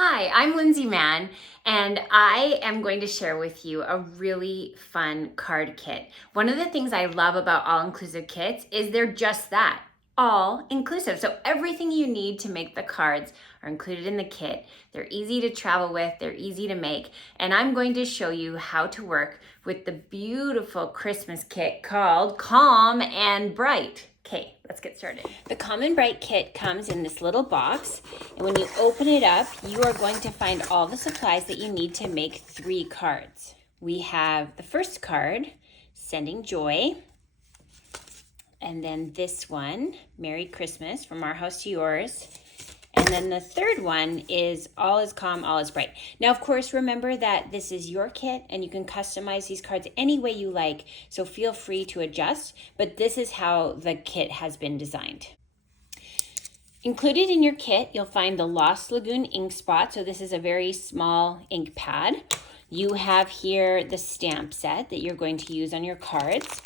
Hi, I'm Lindsay Mann, and I am going to share with you a really fun card kit. One of the things I love about all-inclusive kits is they're just that, all-inclusive. So everything you need to make the cards are included in the kit. They're easy to travel with, they're easy to make, and I'm going to show you how to work with the beautiful Christmas kit called Calm and Bright. Okay, let's get started. The Calm and Bright kit comes in this little box, and when you open it up, you are going to find all the supplies that you need to make 3 cards. We have the first card, Sending Joy, and then this one, Merry Christmas, From Our House to Yours. And then the third one is All is Calm, All is Bright. Now, of course, remember that this is your kit and you can customize these cards any way you like, so feel free to adjust, but this is how the kit has been designed. Included in your kit, you'll find the Lost Lagoon ink spot, so this is a very small ink pad. You have here the stamp set that you're going to use on your cards.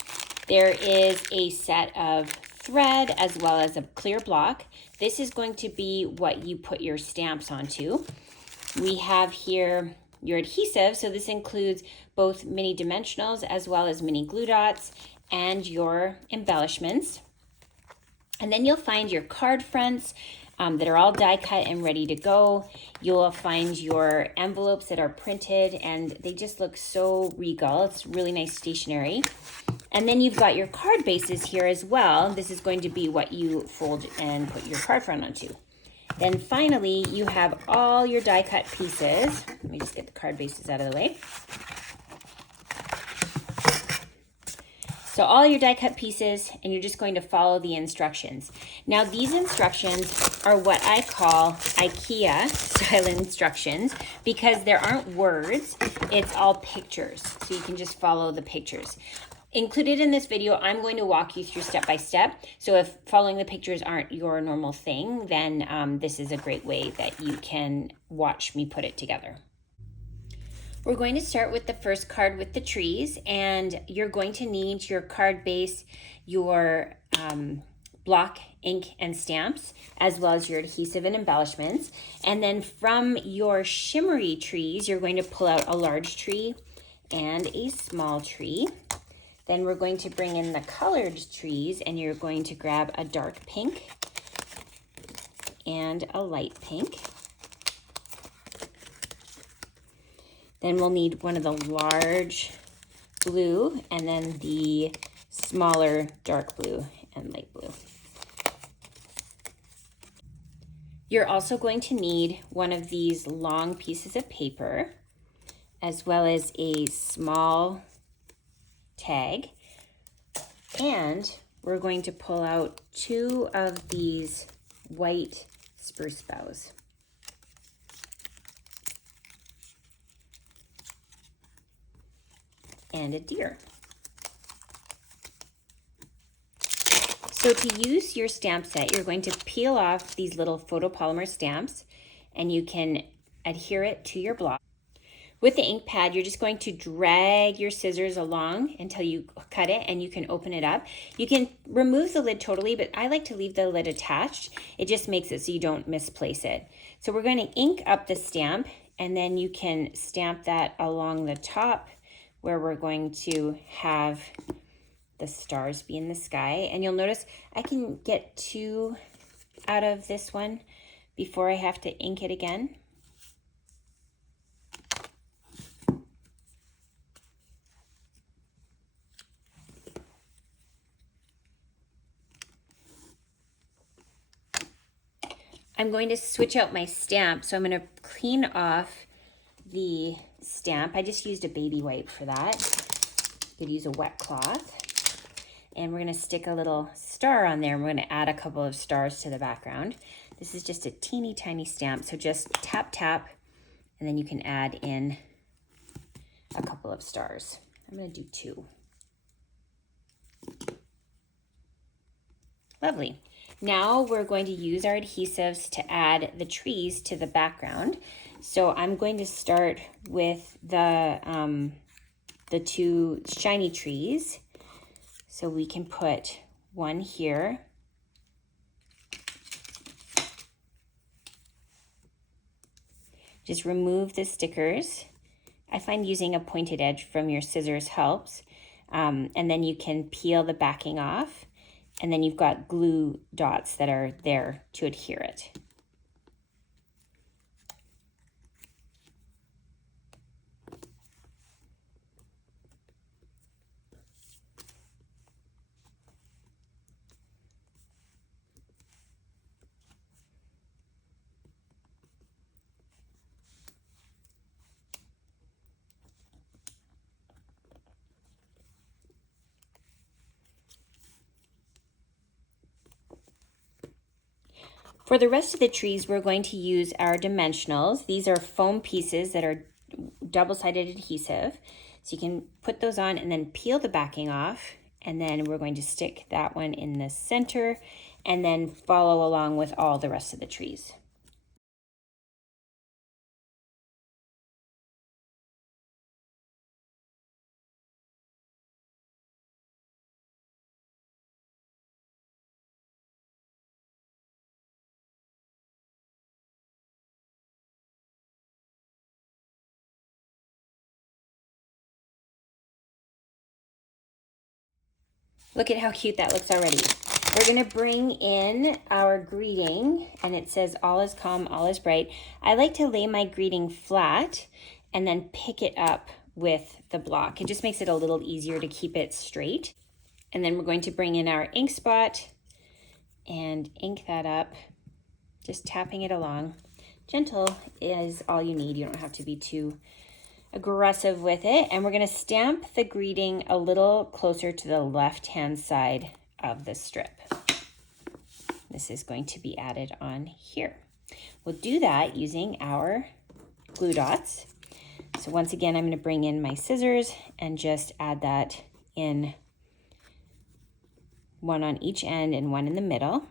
There is a set of thread as well as a clear block. This is going to be what you put your stamps onto. We have here your adhesive, so this includes both mini dimensionals as well as mini glue dots and your embellishments. And then you'll find your card fronts that are all die cut and ready to go. You'll find your envelopes that are printed and they just look so regal. It's really nice stationery. And then you've got your card bases here as well. This is going to be what you fold and put your card front onto. Then finally, you have all your die cut pieces. Let me just get the card bases out of the way. So all your die cut pieces, and you're just going to follow the instructions. Now these instructions are what I call IKEA style instructions because there aren't words, it's all pictures. So you can just follow the pictures. Included in this video, I'm going to walk you through step by step. So if following the pictures aren't your normal thing, then this is a great way that you can watch me put it together. We're going to start with the first card with the trees, and you're going to need your card base, your block, ink, and stamps, as well as your adhesive and embellishments. And then from your shimmery trees, you're going to pull out a large tree and a small tree. Then we're going to bring in the colored trees, and you're going to grab a dark pink and a light pink. Then we'll need one of the large blue and then the smaller dark blue and light blue. You're also going to need one of these long pieces of paper as well as a small tag. And we're going to pull out 2 of these white spruce boughs. And a deer. So to use your stamp set, you're going to peel off these little photopolymer stamps and you can adhere it to your block. With the ink pad, you're just going to drag your scissors along until you cut it and you can open it up. You can remove the lid totally, but I like to leave the lid attached. It just makes it so you don't misplace it. So we're going to ink up the stamp and then you can stamp that along the top where we're going to have the stars be in the sky. And you'll notice I can get 2 out of this one before I have to ink it again. I'm going to switch out my stamp, so I'm going to clean off the stamp. I just used a baby wipe for that. You could use a wet cloth. And we're going to stick a little star on there. And we're going to add a couple of stars to the background. This is just a teeny tiny stamp, so just tap, tap, and then you can add in a couple of stars. I'm going to do 2. Lovely. Now we're going to use our adhesives to add the trees to the background. So I'm going to start with the 2 shiny trees. So we can put one here Just remove the stickers. I find using a pointed edge from your scissors helps. And then you can peel the backing off, and then you've got glue dots that are there to adhere it. For the rest of the trees, we're going to use our dimensionals. These are foam pieces that are double-sided adhesive. So you can put those on and then peel the backing off. And then we're going to stick that one in the center and then follow along with all the rest of the trees. Look at how cute that looks already. We're gonna bring in our greeting, and it says, all is calm, all is bright. I like to lay my greeting flat and then pick it up with the block. It just makes it a little easier to keep it straight. And then we're going to bring in our ink spot and ink that up, just tapping it along. Gentle is all you need. You don't have to be too aggressive with it. And we're going to stamp the greeting a little closer to the left-hand side of the strip. This is going to be added on here. We'll do that using our glue dots. So once again, I'm going to bring in my scissors and just add that in, one on each end and one in the middle.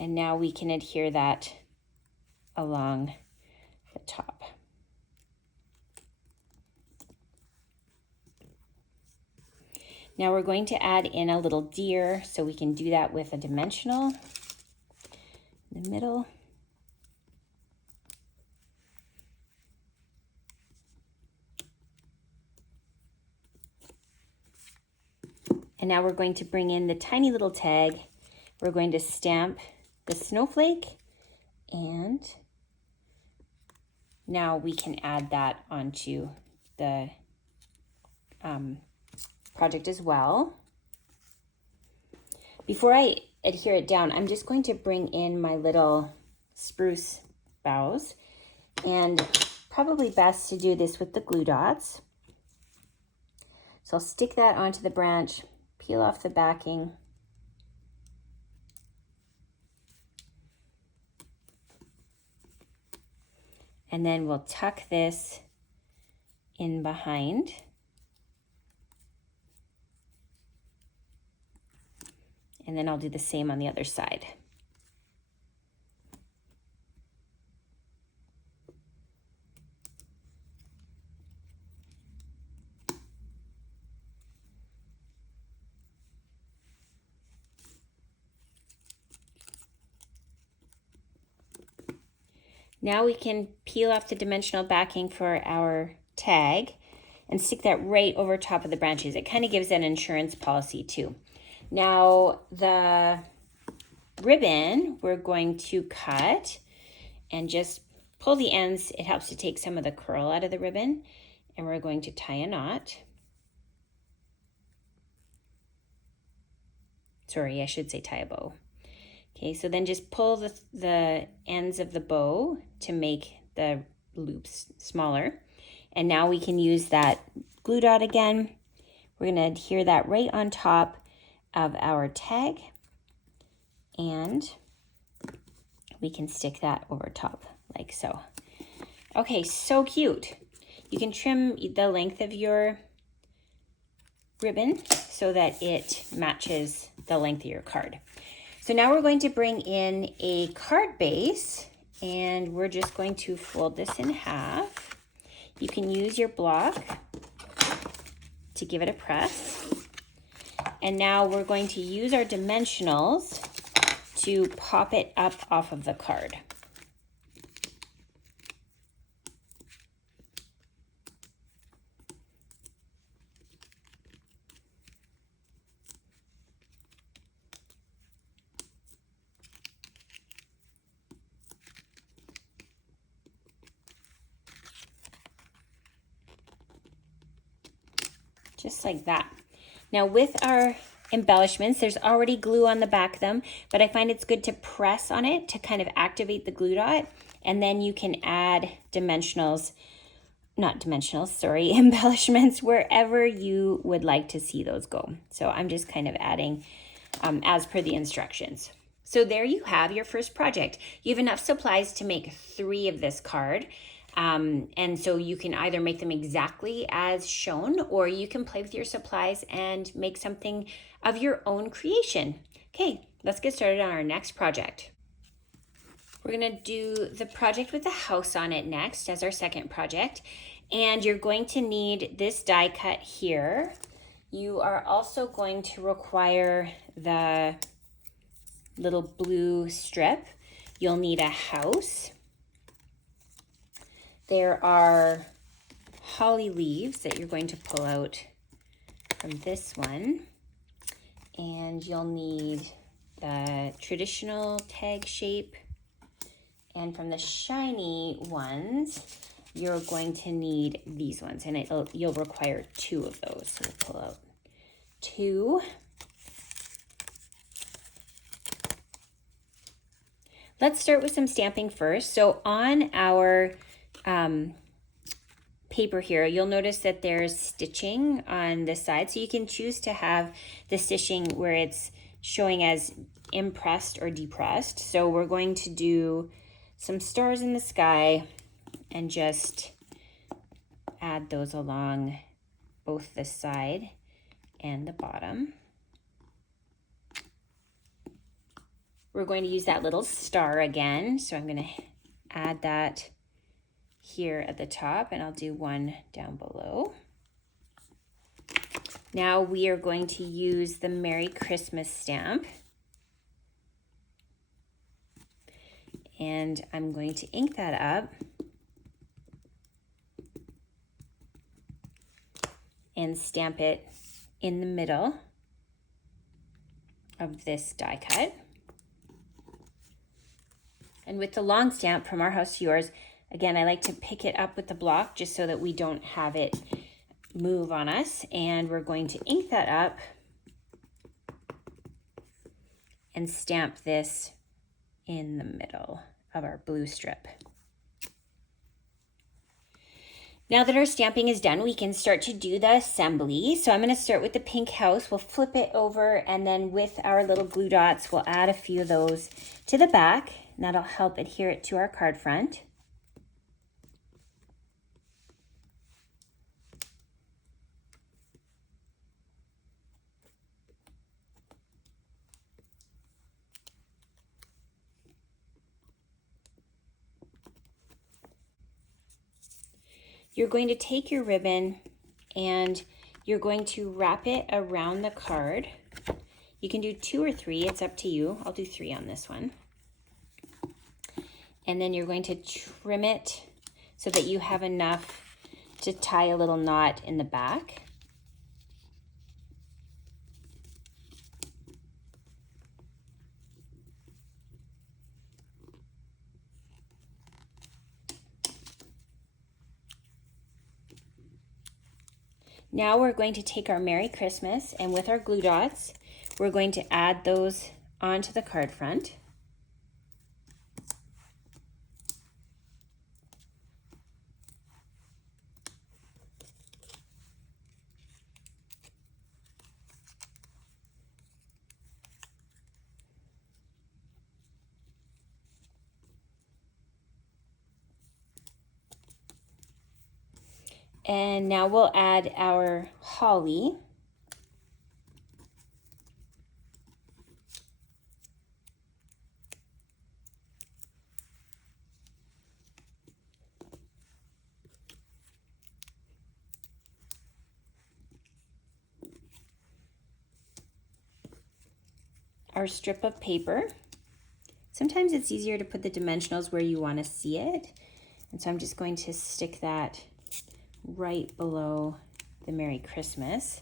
And now we can adhere that along the top. Now we're going to add in a little deer, so we can do that with a dimensional in the middle. And now we're going to bring in the tiny little tag. We're going to stamp the snowflake, and now we can add that onto the project as well. Before I adhere it down, I'm just going to bring in my little spruce boughs, and probably best to do this with the glue dots. So I'll stick that onto the branch, peel off the backing, and then we'll tuck this in behind. And then I'll do the same on the other side. Now we can peel off the dimensional backing for our tag and stick that right over top of the branches. It kind of gives an insurance policy too. Now the ribbon we're going to cut and just pull the ends. It helps to take some of the curl out of the ribbon, and we're going to tie a knot. Sorry, I should say tie a bow. Okay, so then just pull the ends of the bow to make the loops smaller. And now we can use that glue dot again. We're going to adhere that right on top of our tag, and we can stick that over top like so. Okay, so cute. You can trim the length of your ribbon so that it matches the length of your card. So now we're going to bring in a card base, And we're just going to fold this in half. You can use your block to give it a press. And now we're going to use our dimensionals to pop it up off of the card. Just like that. Now with our embellishments, there's already glue on the back of them, but I find it's good to press on it to kind of activate the glue dot, and then you can add embellishments wherever you would like to see those go. So I'm just kind of adding as per the instructions. So there you have your first project. You have enough supplies to make 3 of this card. And so you can either make them exactly as shown, or you can play with your supplies and make something of your own creation. Okay, let's get started on our next project. We're gonna do the project with the house on it next as our second project. And you're going to need this die cut here. You are also going to require the little blue strip. You'll need a house. There are holly leaves that you're going to pull out from this one. And you'll need the traditional tag shape. And from the shiny ones, you're going to need these ones. And you'll require 2 of those. So we'll pull out 2. Let's start with some stamping first. So on our paper here, you'll notice that there's stitching on this side. So you can choose to have the stitching where it's showing as impressed or depressed. So we're going to do some stars in the sky and just add those along both the side and the bottom. We're going to use that little star again. So I'm going to add that here at the top, and I'll do one down below. Now we are going to use the Merry Christmas stamp. And I'm going to ink that up and stamp it in the middle of this die cut. And with the long stamp from Our House to Yours, again, I like to pick it up with the block just so that we don't have it move on us. And we're going to ink that up and stamp this in the middle of our blue strip. Now that our stamping is done, we can start to do the assembly. So I'm going to start with the pink house. We'll flip it over, and then with our little glue dots, we'll add a few of those to the back. And that'll help adhere it to our card front. You're going to take your ribbon and you're going to wrap it around the card. You can do 2 or 3, it's up to you. I'll do 3 on this one. And then you're going to trim it so that you have enough to tie a little knot in the back. Now we're going to take our Merry Christmas, and with our glue dots, we're going to add those onto the card front. And now we'll add our holly. our strip of paper. Sometimes it's easier to put the dimensionals where you want to see it. And so I'm just going to stick that right below the Merry Christmas.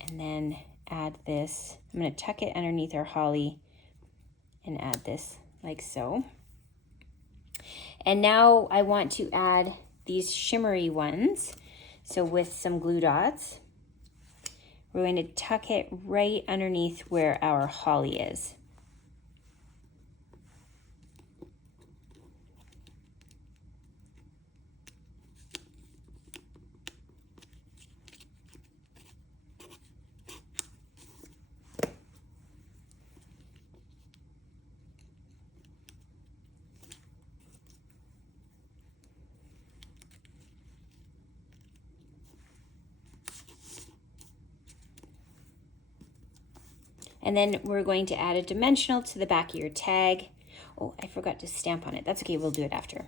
And then add this. I'm going to tuck it underneath our holly and add this like so. And now I want to add these shimmery ones. So with some glue dots, we're going to tuck it right underneath where our holly is. And then we're going to add a dimensional to the back of your tag. Oh, I forgot to stamp on it. That's okay, we'll do it after.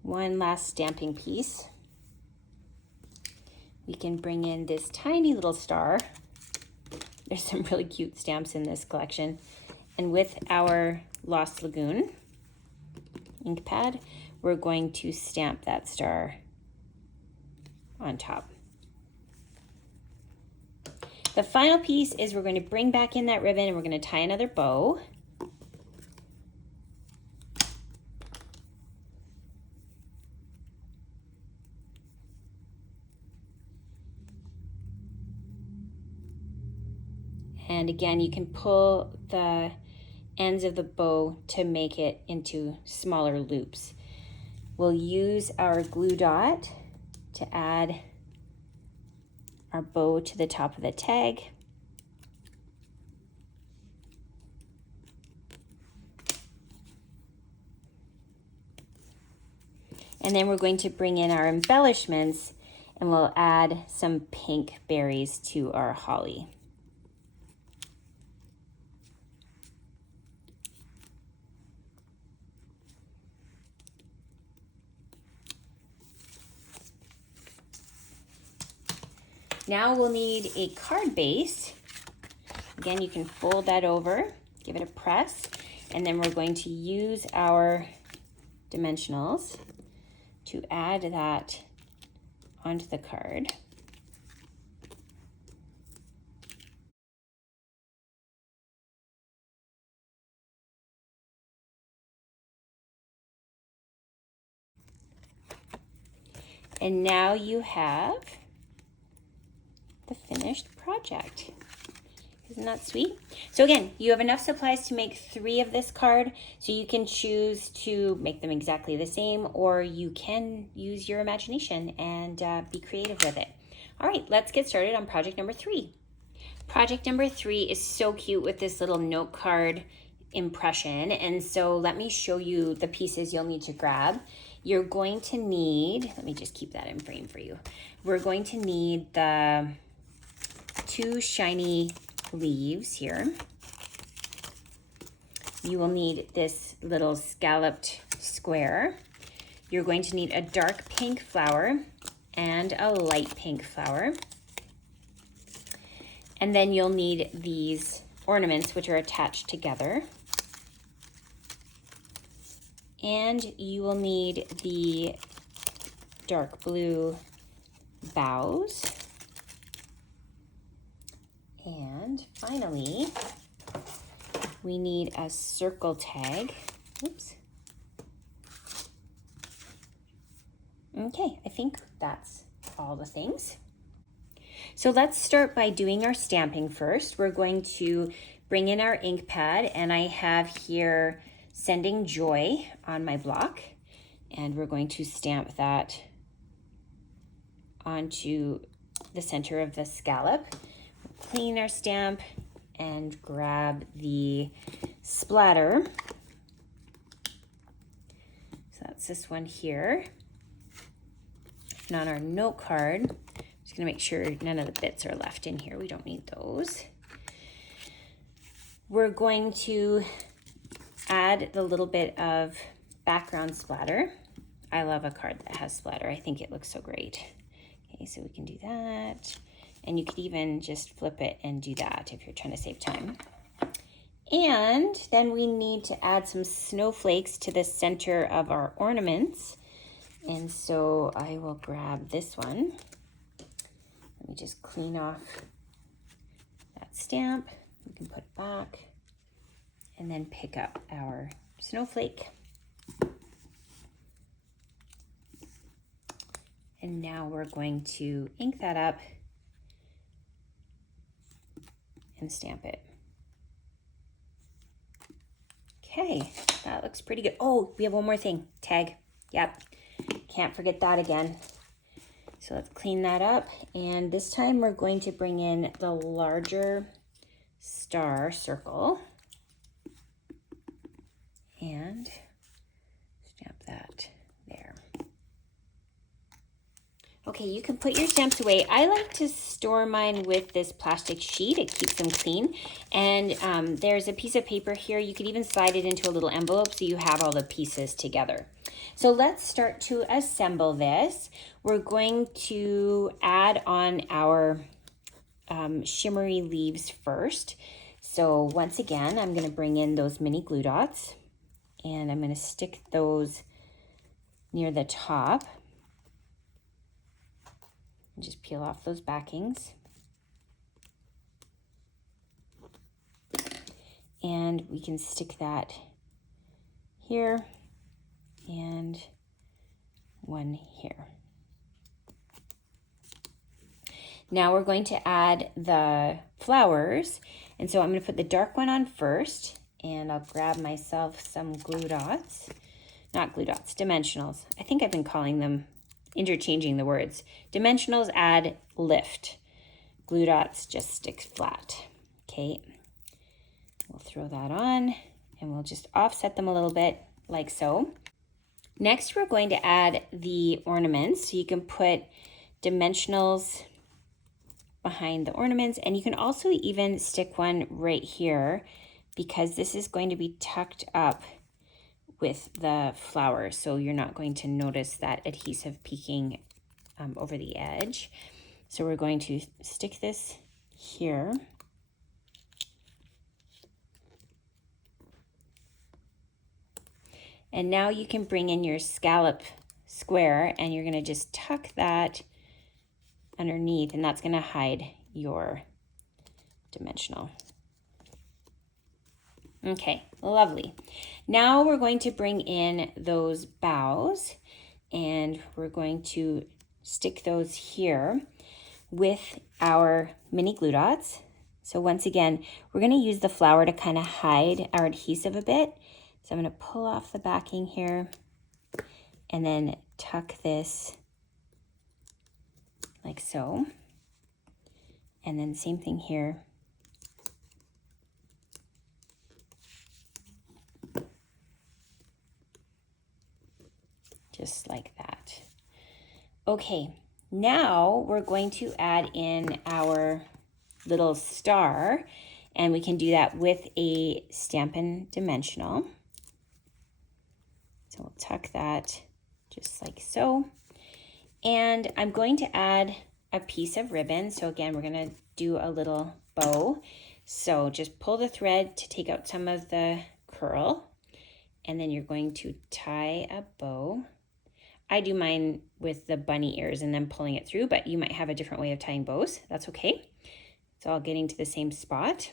One last stamping piece. We can bring in this tiny little star. There's some really cute stamps in this collection. And with our Lost Lagoon ink pad, we're going to stamp that star on top. The final piece is we're going to bring back in that ribbon and we're going to tie another bow. And again, you can pull the ends of the bow to make it into smaller loops. We'll use our glue dot to add our bow to the top of the tag. And then we're going to bring in our embellishments and we'll add some pink berries to our holly. Now we'll need a card base. Again, you can fold that over, give it a press, and then we're going to use our dimensionals to add that onto the card. And now you have the finished project. Isn't that sweet? So again, you have enough supplies to make 3 of this card, so you can choose to make them exactly the same, or you can use your imagination and be creative with it. All right, let's get started on project number 3. Project number 3 is so cute with this little note card impression, and so let me show you the pieces you'll need to grab. You're going to need, let me just keep that in frame for you. We're going to need the 2 shiny leaves here. You will need this little scalloped square. You're going to need a dark pink flower and a light pink flower. And then you'll need these ornaments which are attached together. And you will need the dark blue bows. And finally, we need a circle tag. Oops. Okay, I think that's all the things. So let's start by doing our stamping first. We're going to bring in our ink pad, and I have here Sending Joy on my block, and we're going to stamp that onto the center of the scallop. Clean our stamp and grab the splatter. So that's this one here. And on our note card, I'm just gonna make sure none of the bits are left in here. We don't need those. We're going to add the little bit of background splatter. I love a card that has splatter. I think it looks so great. Okay, so we can do that. And you could even just flip it and do that if you're trying to save time. And then we need to add some snowflakes to the center of our ornaments. And so I will grab this one. Let me just clean off that stamp. We can put it back and then pick up our snowflake. And now we're going to ink that up and stamp it. Okay, that looks pretty good. Oh, we have one more thing, tag. Yep, can't forget that again. So let's clean that up. And this time we're going to bring in the larger star circle and stamp that there. Okay, you can put your stamps away. I like to store mine with this plastic sheet. It keeps them clean. And there's a piece of paper here. You could even slide it into a little envelope so you have all the pieces together. So let's start to assemble this. We're going to add on our shimmery leaves first. So once again, I'm going to bring in those mini glue dots and I'm going to stick those near the top. And just peel off those backings. And we can stick that here and one here. Now we're going to add the flowers. And so I'm going to put the dark one on first, and I'll grab myself some glue dots. Not glue dots, dimensionals. I think I've been calling them, interchanging the words. Dimensionals add lift. Glue dots just stick flat. Okay, we'll throw that on and we'll just offset them a little bit like so. Next, we're going to add the ornaments. So you can put dimensionals behind the ornaments, and you can also even stick one right here because this is going to be tucked up with the flower, so you're not going to notice that adhesive peeking over the edge. So we're going to stick this here. And now you can bring in your scallop square and you're going to just tuck that underneath, and that's going to hide your dimensional. Okay, lovely. Now we're going to bring in those boughs and we're going to stick those here with our mini glue dots. So once again, we're going to use the flower to kind of hide our adhesive a bit. So I'm going to pull off the backing here and then tuck this like so. And then same thing here. Just like that. Okay, now we're going to add in our little star, and we can do that with a Stampin' Dimensional. So we'll tuck that just like so. And I'm going to add a piece of ribbon. So again, we're going to do a little bow. So just pull the thread to take out some of the curl, and then you're going to tie a bow. I do mine with the bunny ears and then pulling it through, but you might have a different way of tying bows. That's okay. It's all getting to the same spot.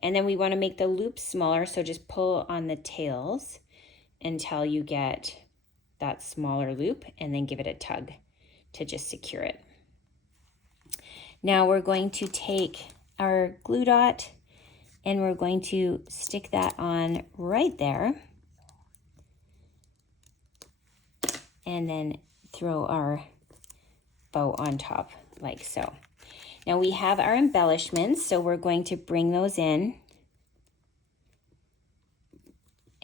And then we want to make the loops smaller, so just pull on the tails until you get that smaller loop and then give it a tug to just secure it. Now we're going to take our glue dot and we're going to stick that on right there. And then throw our bow on top like so. Now we have our embellishments, so we're going to bring those in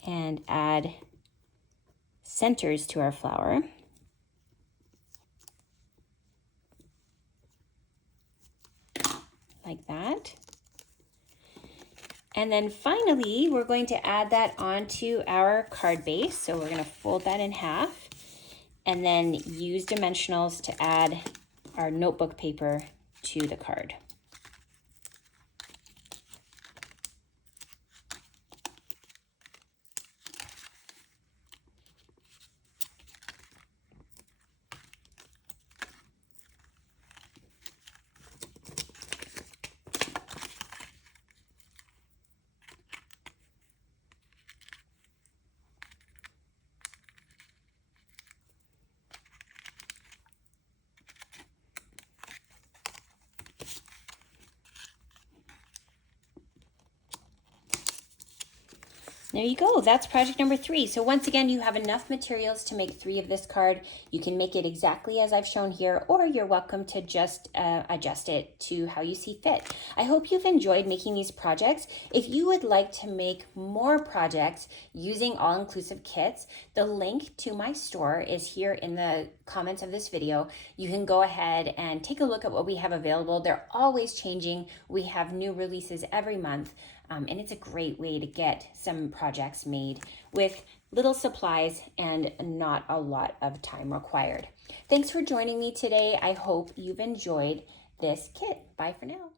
and add centers to our flower. Like that. And then finally, we're going to add that onto our card base. So we're going to fold that in half and then use dimensionals to add our notebook paper to the card. There you go. That's project number 3. So once again, you have enough materials to make 3 of this card. You can make it exactly as I've shown here, or you're welcome to just adjust it to how you see fit. I hope you've enjoyed making these projects. If you would like to make more projects using all-inclusive kits, the link to my store is here in the comments of this video. You can go ahead and take a look at what we have available. They're always changing. We have new releases every month. And it's a great way to get some projects made with little supplies and not a lot of time required. Thanks for joining me today. I hope you've enjoyed this kit. Bye for now.